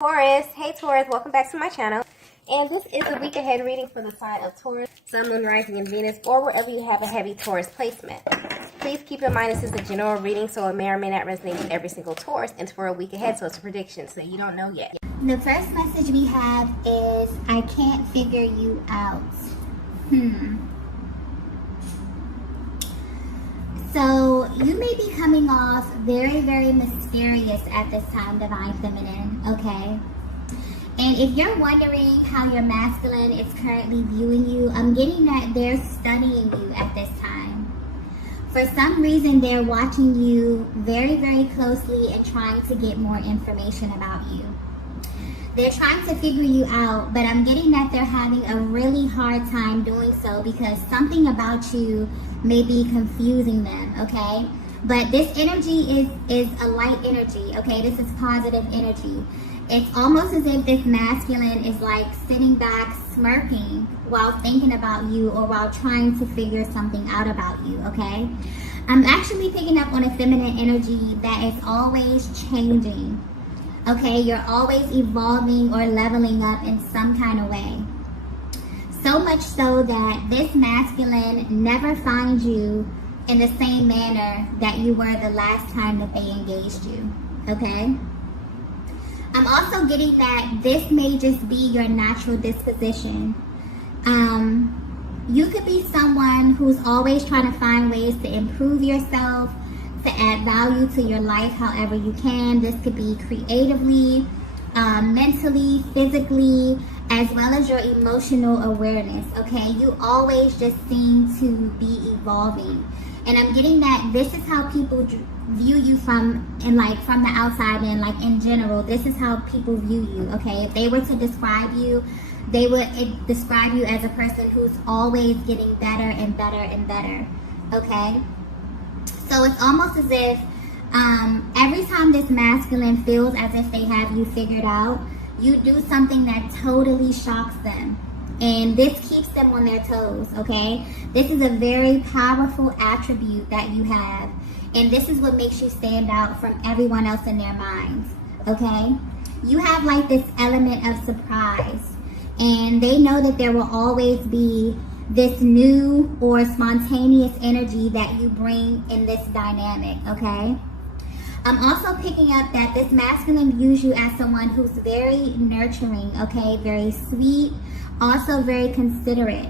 Taurus, hey Taurus, welcome back to my channel. And this is a week ahead reading for the sign of Taurus, Sun, Moon, Rising, and Venus, or wherever you have a heavy Taurus placement. Please keep in mind this is a general reading, so it may or may not resonate with every single Taurus. And it's for a week ahead, so it's a prediction, so you don't know yet. The first message we have is, I can't figure you out. So you may be coming off very, very mysterious at this time, Divine Feminine, okay? And if you're wondering how your masculine is currently viewing you, I'm getting that they're studying you at this time. For some reason, they're watching you very, very closely and trying to get more information about you. They're trying to figure you out, but I'm getting that they're having a really hard time doing so because something about you may be confusing them, okay? But this energy is a light energy, okay? This is positive energy. It's almost as if this masculine is like sitting back smirking while thinking about you or while trying to figure something out about you, okay? I'm actually picking up on a feminine energy that is always changing, okay? You're always evolving or leveling up in some kind of way. So much so that this masculine never finds you in the same manner that you were the last time that they engaged you, okay? I'm also getting that this may just be your natural disposition. You could be someone who's always trying to find ways to improve yourself, to add value to your life however you can. This could be creatively, mentally, physically, as well as your emotional awareness, okay? You always just seem to be evolving. And I'm getting that this is how people view you from the outside and like in general. This is how people view you, okay? If they were to describe you, they would describe you as a person who's always getting better and better and better, okay? So it's almost as if every time this masculine feels as if they have you figured out, you do something that totally shocks them. And this keeps them on their toes, okay? This is a very powerful attribute that you have. And this is what makes you stand out from everyone else in their minds, okay? You have like this element of surprise. And they know that there will always be this new or spontaneous energy that you bring in this dynamic, okay? I'm also picking up that this masculine views you as someone who's very nurturing, okay? Very sweet, also very considerate.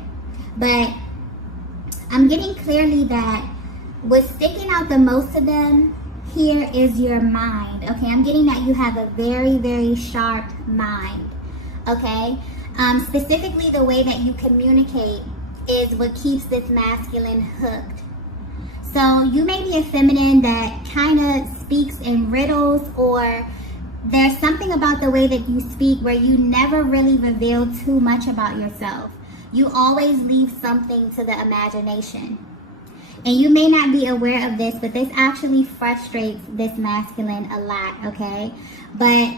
But I'm getting clearly that what's sticking out the most to them here is your mind, okay? I'm getting that you have a very, very sharp mind, okay? Specifically, the way that you communicate is what keeps this masculine hooked. So you may be a feminine that kind of speaks in riddles, or there's something about the way that you speak where you never really reveal too much about yourself. You always leave something to the imagination. And you may not be aware of this, but this actually frustrates this masculine a lot, okay? But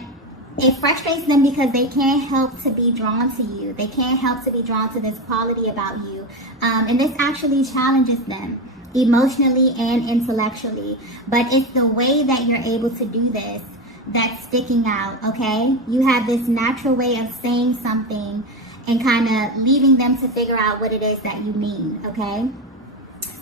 it frustrates them because they can't help to be drawn to you. They can't help to be drawn to this quality about you. And this actually challenges them emotionally and intellectually. But it's the way that you're able to do this that's sticking out, okay? You have this natural way of saying something and kind of leaving them to figure out what it is that you mean, okay?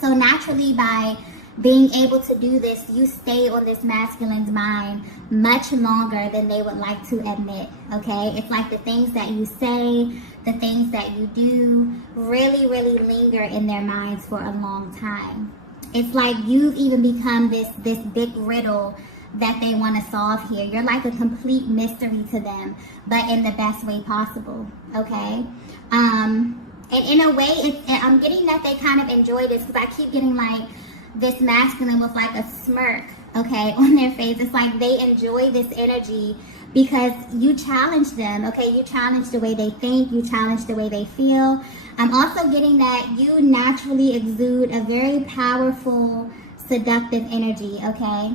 So naturally, by being able to do this, you stay on this masculine's mind much longer than they would like to admit, okay? It's like the things that you say, the things that you do really, really linger in their minds for a long time. It's like you've even become this big riddle that they want to solve here. You're like a complete mystery to them, but in the best way possible, okay? And in a way, I'm getting that they kind of enjoy this because I keep getting like this masculine with like a smirk, okay, on their face. It's like they enjoy this energy because you challenge them, okay? You challenge the way they think, you challenge the way they feel. I'm also getting that you naturally exude a very powerful, seductive energy, okay?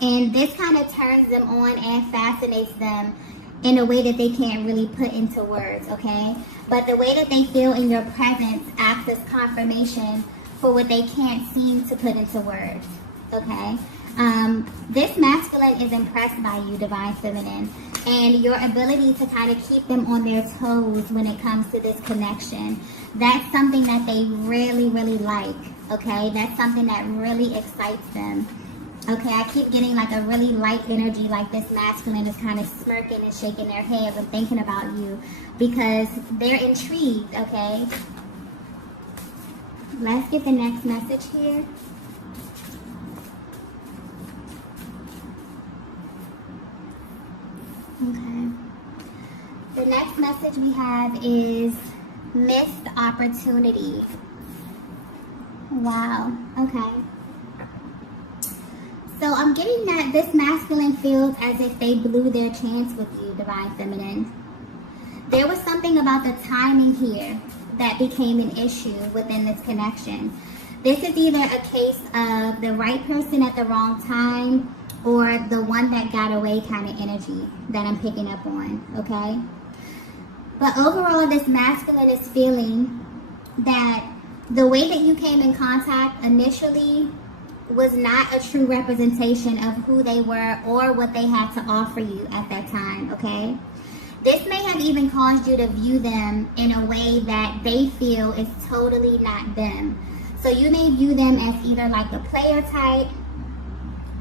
And this kind of turns them on and fascinates them in a way that they can't really put into words, okay? But the way that they feel in your presence acts as confirmation for what they can't seem to put into words, okay? This masculine is impressed by you, Divine Feminine. and your ability to kind of keep them on their toes when it comes to this connection. That's something that they really, really like, okay? That's something that really excites them. Okay, I keep getting like a really light energy, like this masculine is kind of smirking and shaking their head when thinking about you because they're intrigued, okay? Let's get the next message here. Okay. The next message we have is missed opportunity. Wow, okay. So I'm getting that this masculine feels as if they blew their chance with you, Divine Feminine. There was something about the timing here that became an issue within this connection. This is either a case of the right person at the wrong time or the one that got away kind of energy that I'm picking up on, okay? But overall, this masculine is feeling that the way that you came in contact initially was not a true representation of who they were or what they had to offer you at that time, okay? This may have even caused you to view them in a way that they feel is totally not them. So you may view them as either like a player type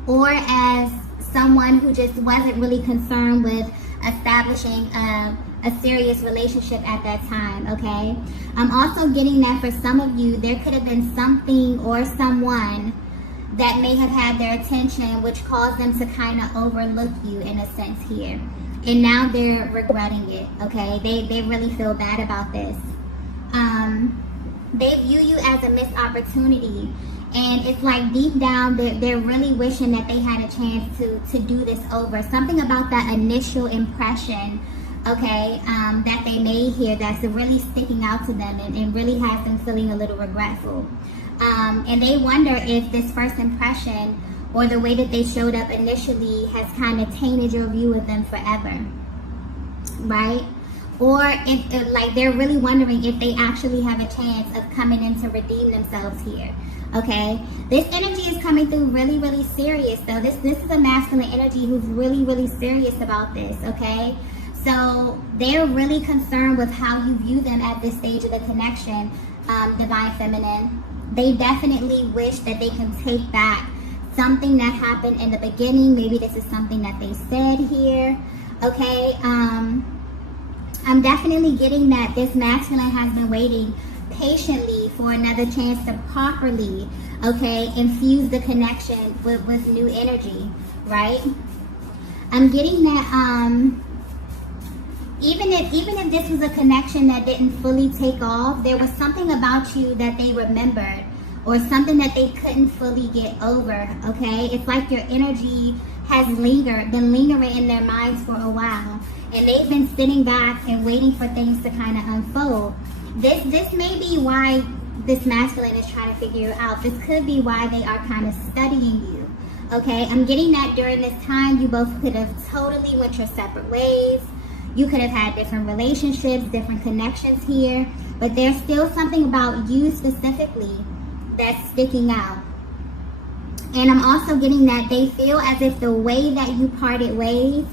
or as someone who just wasn't really concerned with establishing a serious relationship at that time, okay? I'm also getting that for some of you, there could have been something or someone that may have had their attention, which caused them to kind of overlook you in a sense here. And now they're regretting it, okay? They really feel bad about this. They view you as a missed opportunity. And it's like deep down, they're really wishing that they had a chance to do this over. Something about that initial impression, okay, that they made here that's really sticking out to them and really has them feeling a little regretful. And they wonder if this first impression or the way that they showed up initially has kind of tainted your view of them forever, right? Or if, like, they're really wondering if they actually have a chance of coming in to redeem themselves here, okay? This energy is coming through really, really serious, though. This is a masculine energy who's really, really serious about this, okay? So they're really concerned with how you view them at this stage of the connection, Divine Feminine. They definitely wish that they can take back something that happened in the beginning. Maybe this is something that they said here, okay? I'm definitely getting that this masculine has been waiting patiently for another chance to properly, okay, infuse the connection with new energy, right? I'm getting that even if this was a connection that didn't fully take off, there was something about you that they remembered or something that they couldn't fully get over, okay? It's like your energy has been lingering in their minds for a while, and they've been sitting back and waiting for things to kind of unfold. This may be why this masculine is trying to figure you out. This could be why they are kind of studying you, okay? I'm getting that during this time, you both could have totally went your separate ways. You could have had different relationships, different connections here, but there's still something about you specifically that's sticking out. And I'm also getting that they feel as if the way that you parted ways,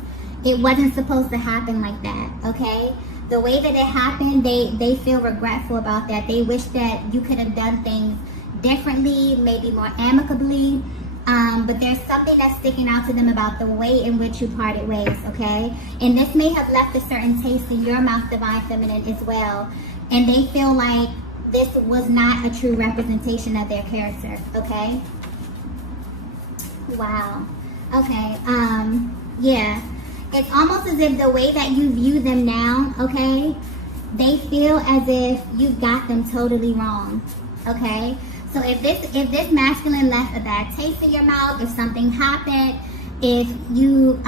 it wasn't supposed to happen like that, okay? The way that it happened, they feel regretful about that. They wish that you could have done things differently, maybe more amicably. But there's something that's sticking out to them about the way in which you parted ways, okay? And this may have left a certain taste in your mouth, Divine Feminine, as well. And they feel like this was not a true representation of their character, okay? Wow. Okay, yeah. It's almost as if the way that you view them now, okay, they feel as if you got them totally wrong, okay? So if this masculine left a bad taste in your mouth, if something happened, if you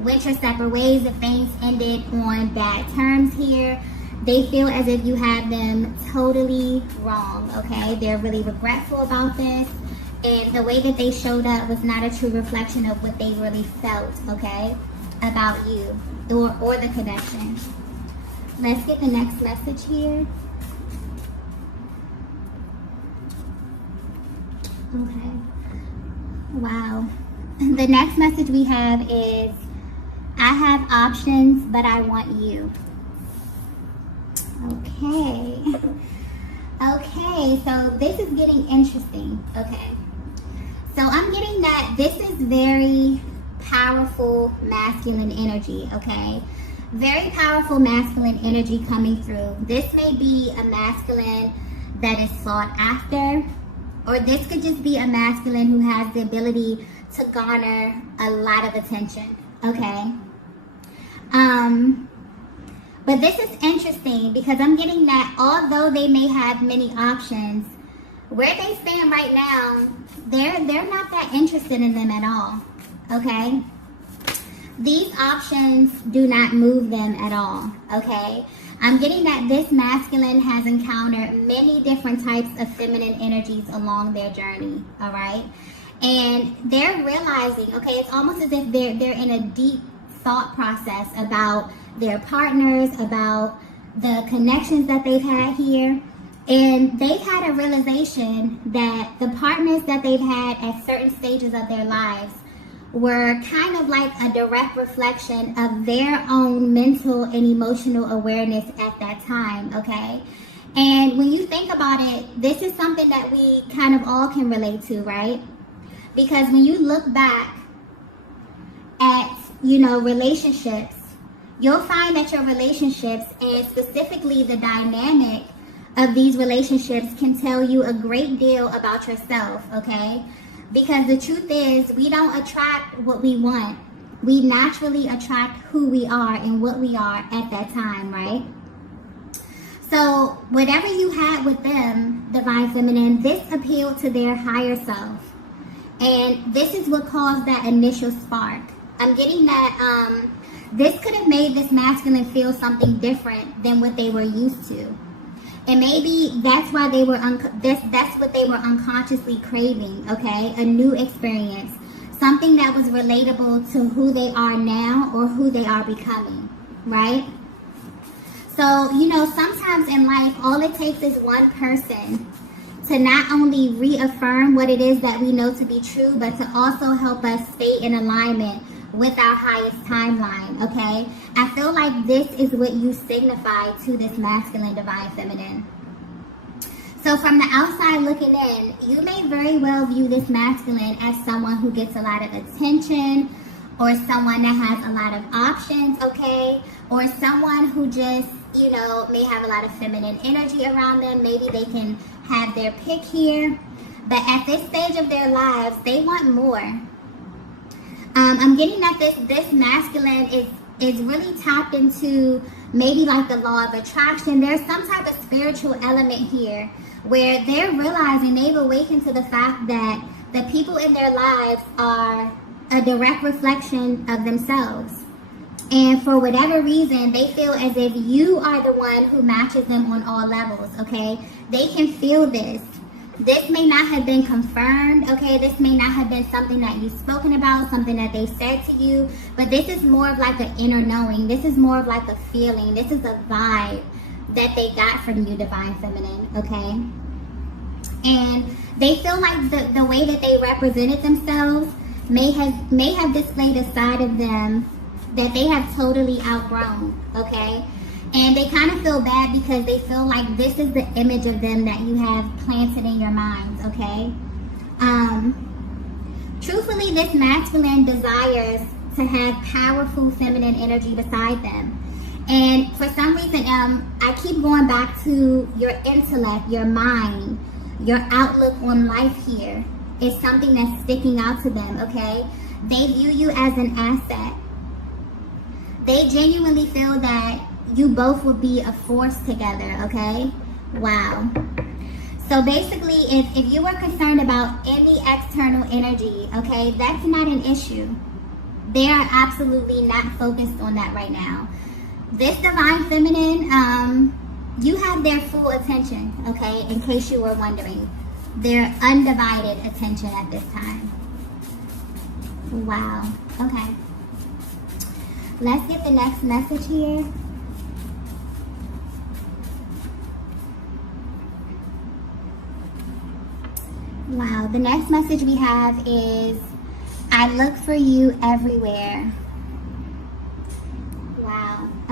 went your separate ways, if things ended on bad terms here, they feel as if you had them totally wrong, okay? They're really regretful about this, and the way that they showed up was not a true reflection of what they really felt, okay, about you or the connection. Let's get the next message here. Okay. Wow. The next message we have is I have options, but I want you. Okay. Okay, so this is getting interesting. Okay. So I'm getting that this is very powerful masculine energy, okay? Very powerful masculine energy coming through. This may be a masculine that is sought after, or this could just be a masculine who has the ability to garner a lot of attention, okay? But this is interesting because I'm getting that although they may have many options, where they stand right now, they're not that interested in them at all, okay? These options do not move them at all, okay? I'm getting that this masculine has encountered many different types of feminine energies along their journey, all right? And they're realizing, okay, it's almost as if they're in a deep thought process about their partners, about the connections that they've had here. And they've had a realization that the partners that they've had at certain stages of their lives were kind of like a direct reflection of their own mental and emotional awareness at that time, okay? And when you think about it, this is something that we kind of all can relate to, right? Because when you look back at, relationships, you'll find that your relationships, and specifically the dynamic of these relationships, can tell you a great deal about yourself, okay? Because the truth is, we don't attract what we want. We naturally attract who we are and what we are at that time, right? So whatever you had with them, Divine Feminine, this appealed to their higher self. And this is what caused that initial spark. I'm getting that this could have made this masculine feel something different than what they were used to. And maybe that's why they were that's what they were unconsciously craving, okay? A new experience. Something that was relatable to who they are now or who they are becoming, right? So, sometimes in life, all it takes is one person to not only reaffirm what it is that we know to be true, but to also help us stay in alignment with our highest timeline, okay? I feel like this is what you signify to this masculine Divine Feminine. So from the outside looking in, you may very well view this masculine as someone who gets a lot of attention, or someone that has a lot of options, okay? Or someone who just, may have a lot of feminine energy around them. Maybe they can have their pick here. But at this stage of their lives, they want more. I'm getting that this masculine is really tapped into maybe like the law of attraction. There's some type of spiritual element here where they're realizing, they've awakened to the fact that the people in their lives are a direct reflection of themselves. And for whatever reason, they feel as if you are the one who matches them on all levels, okay? They can feel this. This may not have been confirmed, okay? This may not have been something that you've spoken about, something that they said to you, but this is more of like an inner knowing. This is more of like a feeling. This is a vibe that they got from you, Divine Feminine, okay? And they feel like the way that they represented themselves may have displayed a side of them that they have totally outgrown, okay? And they kind of feel bad because they feel like this is the image of them that you have planted in your minds, okay? Truthfully, this masculine desires to have powerful feminine energy beside them. And for some reason, I keep going back to your intellect, your mind, your outlook on life here is something that's sticking out to them, okay? They view you as an asset. They genuinely feel that you both will be a force together, okay? Wow. So basically, if you were concerned about any external energy, okay, that's not an issue. They are absolutely not focused on that right now. This Divine Feminine, you have their full attention, okay, in case you were wondering. Their undivided attention at this time. Wow. Okay. Let's get the next message here. Wow, the next message we have is, I look for you everywhere.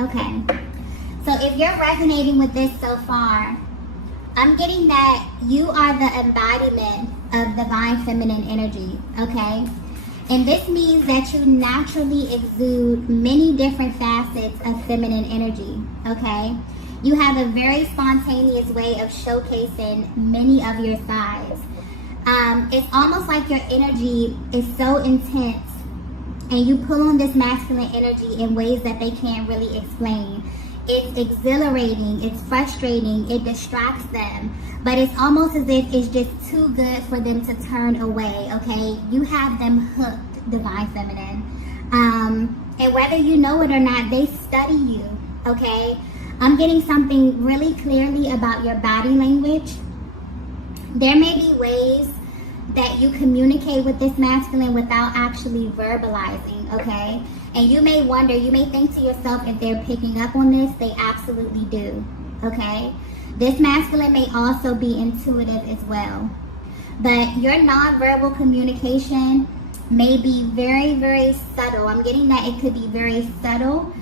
Okay. So if you're resonating with this so far, I'm getting that you are the embodiment of divine feminine energy, okay? And this means that you naturally exude many different facets of feminine energy, okay? You have a very spontaneous way of showcasing many of your sides. It's almost like your energy is so intense and you pull on this masculine energy in ways that they can't really explain. It's exhilarating, it's frustrating, it distracts them, but it's almost as if it's just too good for them to turn away, okay? You have them hooked, divine feminine. And whether you know it or not, they study you, okay? I'm getting something really clearly about your body language. There may be ways that you communicate with this masculine without actually verbalizing, okay? And you may wonder, you may think to yourself if they're picking up on this. They absolutely do, okay? This masculine may also be intuitive as well. But your nonverbal communication may be very, very subtle. I'm getting that it could be very subtle.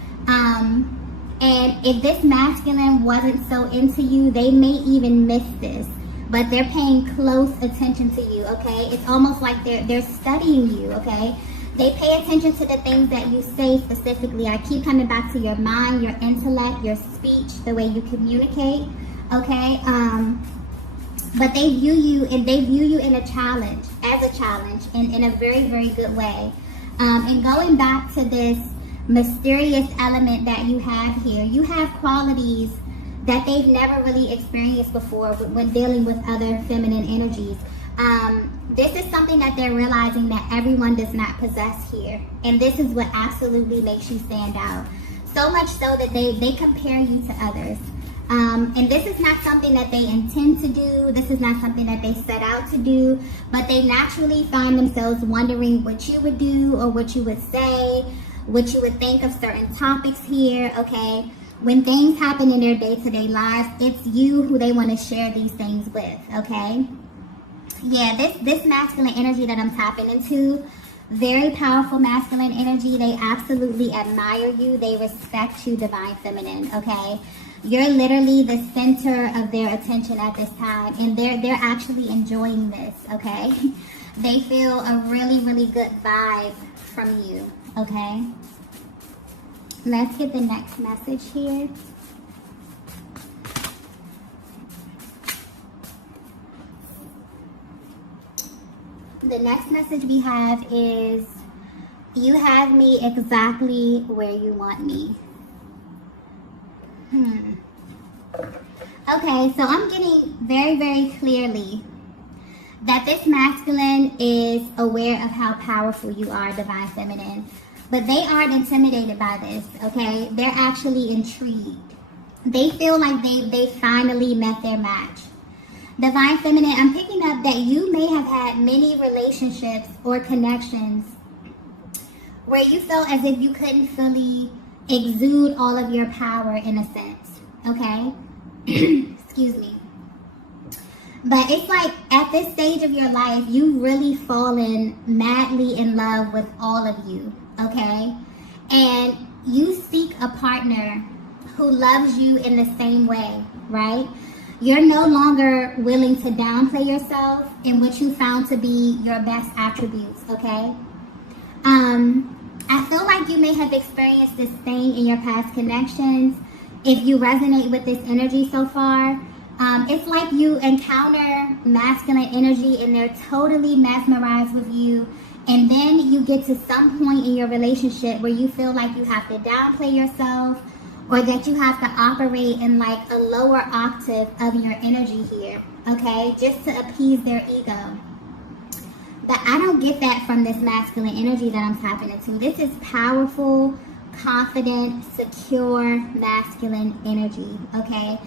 And if this masculine wasn't so into you, they may even miss this. But they're paying close attention to you, okay? It's almost like they're studying you, okay? They pay attention to the things that you say specifically. I keep coming back to your mind, your intellect, your speech, the way you communicate, okay? But they view you in a challenge, as a challenge, in a very, very good way. And going back to this mysterious element that you have here, you have qualities that they've never really experienced before when dealing with other feminine energies. This is something that they're realizing that everyone does not possess here. And this is what absolutely makes you stand out. So much so that they compare you to others. And this is not something that they intend to do. This is not something that they set out to do. But they naturally find themselves wondering what you would do or what you would say, what you would think of certain topics here, okay? When things happen in their day-to-day lives, it's you who they want to share these things with, okay? Yeah, this masculine energy that I'm tapping into, very powerful masculine energy. They absolutely admire you. They respect you, divine feminine, okay? You're literally the center of their attention at this time, and they're actually enjoying this, okay? They feel a really, really good vibe from you, okay? Let's get the next message here. The next message we have is, you have me exactly where you want me. Okay, so I'm getting very, very clearly that this masculine is aware of how powerful you are, divine feminine. But they aren't intimidated by this, okay? They're actually intrigued. They feel like they finally met their match. Divine feminine, I'm picking up that you may have had many relationships or connections where you felt as if you couldn't fully exude all of your power in a sense, okay? Excuse me. But it's like at this stage of your life, you've really fallen madly in love with all of you, okay? And you seek a partner who loves you in the same way, right? You're no longer willing to downplay yourself in what you found to be your best attributes, okay? I feel like you may have experienced this thing in your past connections. If you resonate with this energy so far, it's like you encounter masculine energy and they're totally mesmerized with you. And then you get to some point in your relationship where you feel like you have to downplay yourself, or that you have to operate in like a lower octave of your energy here, okay? Just to appease their ego. But I don't get that from this masculine energy that I'm tapping into. This is powerful, confident, secure, masculine energy, okay?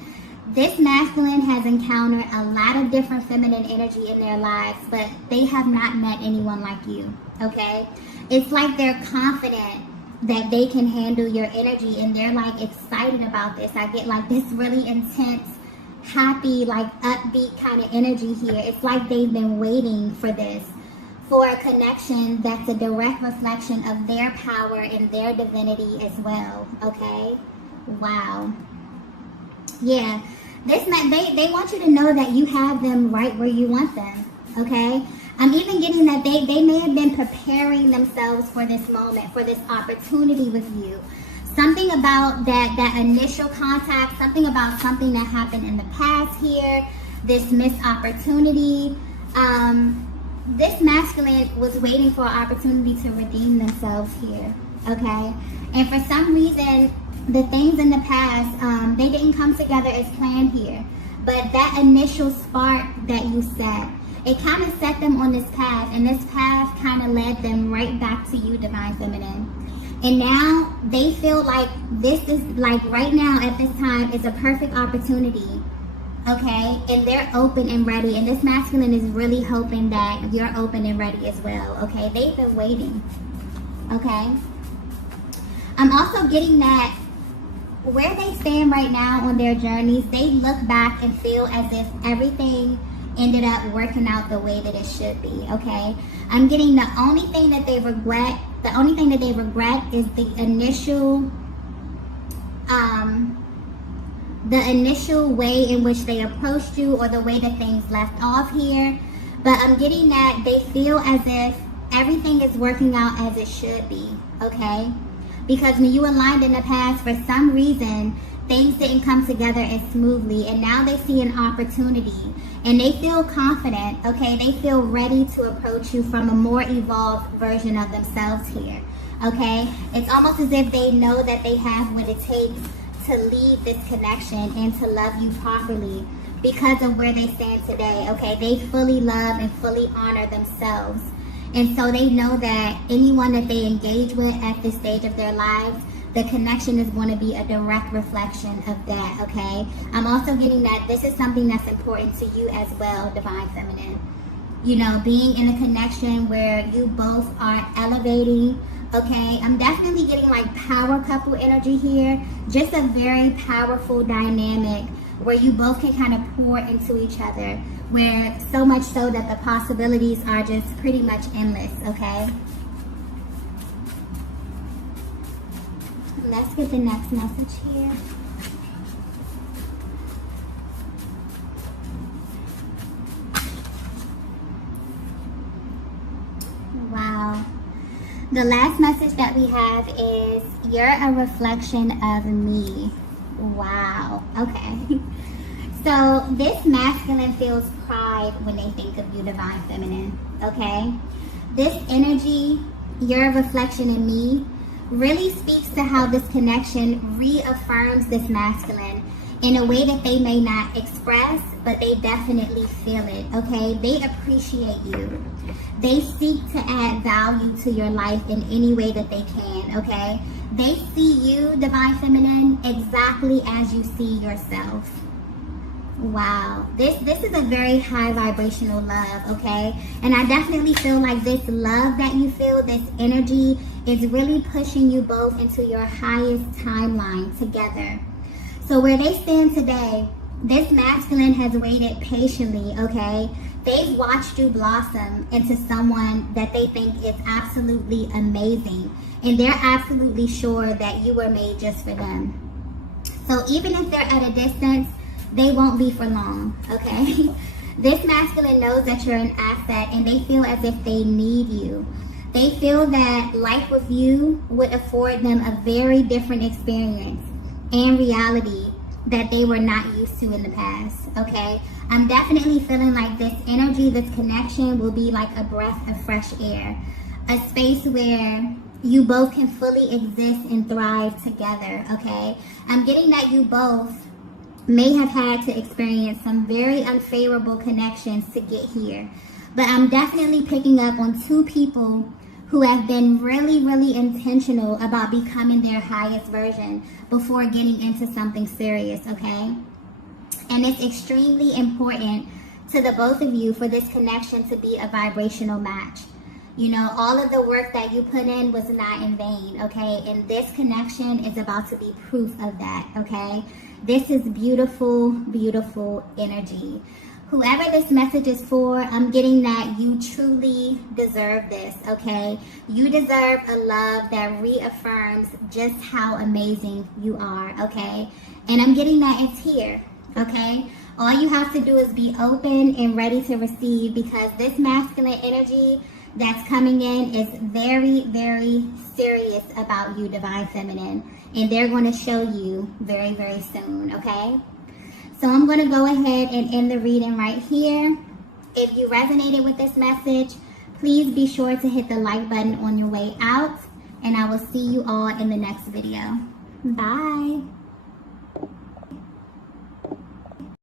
This masculine has encountered a lot of different feminine energy in their lives, but they have not met anyone like you, okay? It's like they're confident that they can handle your energy and they're like excited about this. I get like this really intense, happy, like upbeat kind of energy here. It's like they've been waiting for this, for a connection that's a direct reflection of their power and their divinity as well, okay? Wow. Yeah. This man, they want you to know that you have them right where you want them. Okay? I'm even getting that they may have been preparing themselves for this moment, for this opportunity with you. Something about that initial contact, something about something that happened in the past here, this missed opportunity. This masculine was waiting for an opportunity to redeem themselves here. Okay? And for some reason, the things in the past, they didn't come together as planned here. But that initial spark that you set, it kind of set them on this path. And this path kind of led them right back to you, Divine Feminine. And now they feel like this is, like right now at this time, is a perfect opportunity. Okay? And they're open and ready. And this masculine is really hoping that you're open and ready as well. Okay? They've been waiting. Okay? I'm also getting that where they stand right now on their journeys, they look back and feel as if everything ended up working out the way that it should be. Okay, I'm getting the only thing that they regret is the initial way in which they approached you, or the way that things left off here. But I'm getting that they feel as if everything is working out as it should be. Okay, because when you aligned in the past, for some reason, things didn't come together as smoothly. And now they see an opportunity. And they feel confident, okay? They feel ready to approach you from a more evolved version of themselves here, okay? It's almost as if they know that they have what it takes to lead this connection and to love you properly because of where they stand today, okay? They fully love and fully honor themselves. And so they know that anyone that they engage with at this stage of their lives, the connection is going to be a direct reflection of that, okay? I'm also getting that this is something that's important to you as well, Divine Feminine. You know, being in a connection where you both are elevating, okay? I'm definitely getting like power couple energy here. Just a very powerful dynamic where you both can kind of pour into each other, where so much so that the possibilities are just pretty much endless, okay? Let's get the next message here. Wow. The last message that we have is, you're a reflection of me. Wow. Okay. So this masculine feels pride when they think of you, Divine Feminine. Okay? This energy, you're a reflection of me, really speaks to how this connection reaffirms this masculine in a way that they may not express, but they definitely feel it, okay? They appreciate you. They seek to add value to your life in any way that they can, okay? They see you, Divine Feminine, exactly as you see yourself. Wow, this is a very high vibrational love, okay? And I definitely feel like this love that you feel, this energy, is really pushing you both into your highest timeline together. So where they stand today, this masculine has waited patiently, okay? They've watched you blossom into someone that they think is absolutely amazing. And they're absolutely sure that you were made just for them. So even if they're at a distance, they won't be for long, okay? This masculine knows that you're an asset, and they feel as if they need you. They feel that life with you would afford them a very different experience and reality that they were not used to in the past, okay? I'm definitely feeling like this energy, this connection will be like a breath of fresh air, a space where you both can fully exist and thrive together, okay? I'm getting that you both may have had to experience some very unfavorable connections to get here. But I'm definitely picking up on two people who have been really, really intentional about becoming their highest version before getting into something serious, okay? And it's extremely important to the both of you for this connection to be a vibrational match. You know, all of the work that you put in was not in vain, okay? And this connection is about to be proof of that, okay? This is beautiful, beautiful energy. Whoever this message is for, I'm getting that you truly deserve this, okay? You deserve a love that reaffirms just how amazing you are, okay? And I'm getting that it's here, okay? All you have to do is be open and ready to receive, because this masculine energy that's coming in is very, very serious about you, Divine Feminine. And they're going to show you very, very soon, okay? So I'm going to go ahead and end the reading right here. If you resonated with this message, please be sure to hit the like button on your way out. And I will see you all in the next video. Bye.